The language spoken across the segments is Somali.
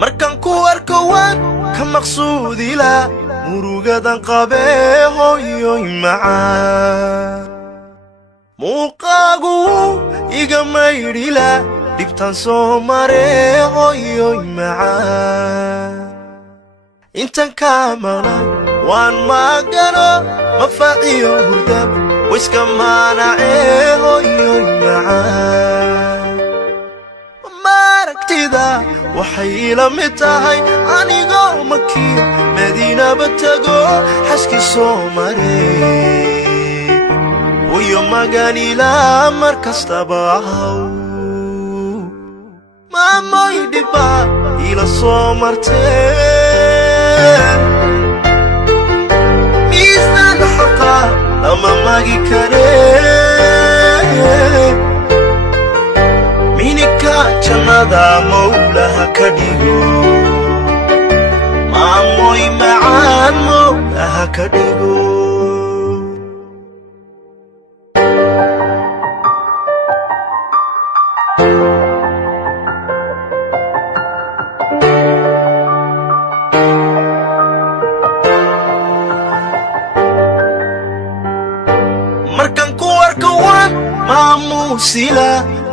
markan ku arko waan ka maqsuudi la murugadan qabee hooyoy macaan muuqaagu iga maydhila dhibtan soo maree hooyoy macaan intan kaamana waan magano mafaciyo hurdab wiska maanacee hooyoy macaan maaragtida waxay ila mid tahay anigoo makiyo madiinaba tago xaski soo maree hooyo maganila mar kastaba ahaw maamoy dhiba ila soo martee miisaan xaqa lama magi karee minika jannada mawlaha ka dhigo maamoy macaan mawlaha ka dhigo markan ku arko waan maamuusila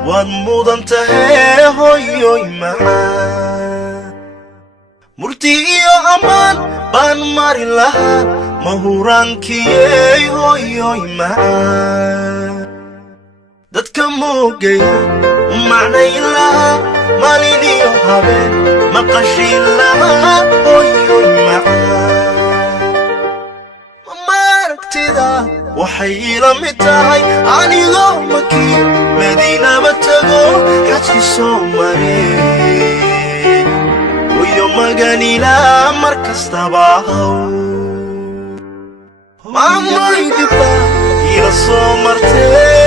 waad mudan tahay hooyoy macaan murti iyo ammaan baan mari lahaa mahuraankiyey hooyoy macaan dadka moogaya u macnayn lahaa maalin iyo habeen maqashiin lahaa hooyoy macaan maaragtida waxay ila mid tahay anigoo makiyo madiinaba tago xaski soo maree hooyo maganila mar kastaba ahaw maamoy dhiba ila soo martee